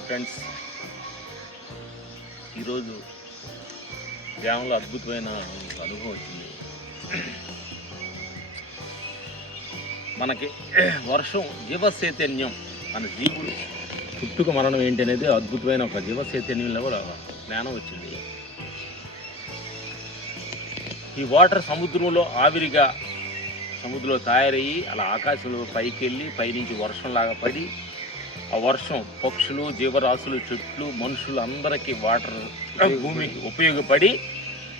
hi friends ఈరోజు గ్రామంలో అద్భుతమైన అనుభవం వచ్చింది మనకి వర్షం జీవచైతన్యం మన జీవుడు పుట్టుక మరణం ఏంటి అనేది అద్భుతమైన ఒక జీవచైతన్యం కూడా జ్ఞానం వచ్చింది ఈ వాటర్ సముద్రంలో ఆవిరిగా సముద్రంలో తయారయ్యి అలా ఆకాశంలో పైకి వెళ్ళి పైనుంచి వర్షంలాగా పడి ఆ వర్షం పక్షులు జీవరాశులు చెట్లు మనుషులు అందరికీ వాటర్ భూమికి ఉపయోగపడి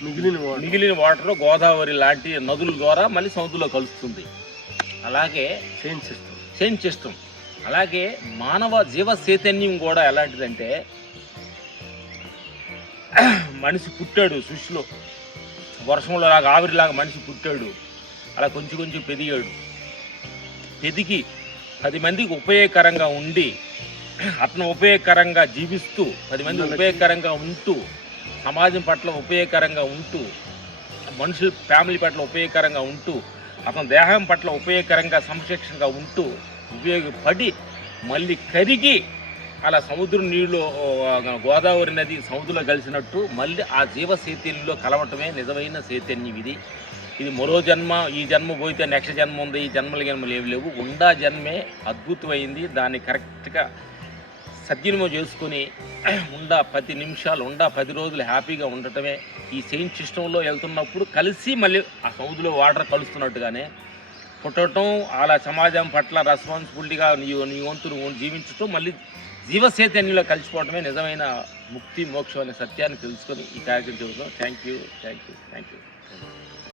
మిగిలిన మిగిలిన వాటర్ గోదావరి లాంటి నదుల ద్వారా మళ్ళీ సముద్రంలో కలుస్తుంది అలాగే చేంజ్ సిస్టమ్ చేంజ్ సిస్టమ్ అలాగే మానవ జీవ చైతన్యం కూడా ఎలాంటిదంటే మనిషి పుట్టాడు సృష్టిలో వర్షంలో లాగా ఆవిరిలాగా మనిషి పుట్టాడు అలా కొంచెం కొంచెం పెరిగాడు పెదిగి పది మందికి ఉపయోగకరంగా ఉండి అతను ఉపయోగకరంగా జీవిస్తూ పది మంది ఉపయోగకరంగా ఉంటూ సమాజం పట్ల ఉపయోగకరంగా ఉంటూ మనుషుల ఫ్యామిలీ పట్ల ఉపయోగకరంగా ఉంటూ అతని దేహం పట్ల ఉపయోగకరంగా సంరక్షణగా ఉంటూ ఉపయోగపడి మళ్ళీ కరిగి అలా సముద్రం నీళ్ళు గోదావరి నది సముద్రంలో కలిసినట్టు మళ్ళీ ఆ జీవ చైతన్యంలో కలవటమే నిజమైన చైతన్యం ఇది ఇది మరో జన్మ ఈ జన్మ పోయితే నెక్స్ట్ జన్మ ఉంది ఈ జన్మలు జన్మలు ఏమి లేవు ఉండా జన్మే అద్భుతమైంది దాన్ని కరెక్ట్గా సద్వినియోగం చేసుకుని ఉండా పది నిమిషాలు ఉండా పది రోజులు హ్యాపీగా ఉండటమే ఈ సెయింట్ సిస్టంలో వెళ్తున్నప్పుడు కలిసి మళ్ళీ ఆ సౌదులో వాటర్ కలుస్తున్నట్టుగానే పుట్టడం అలా సమాజం పట్ల రెస్పాన్సిబిలిటీగా నీ నీ వంతును నువ్వు జీవించటం మళ్ళీ జీవచైతన్యంలో కలిసిపోవటమే నిజమైన ముక్తి మోక్షం అనే సత్యాన్ని తెలుసుకొని ఈ కార్యక్రమం చూద్దాం thank you thank you thank you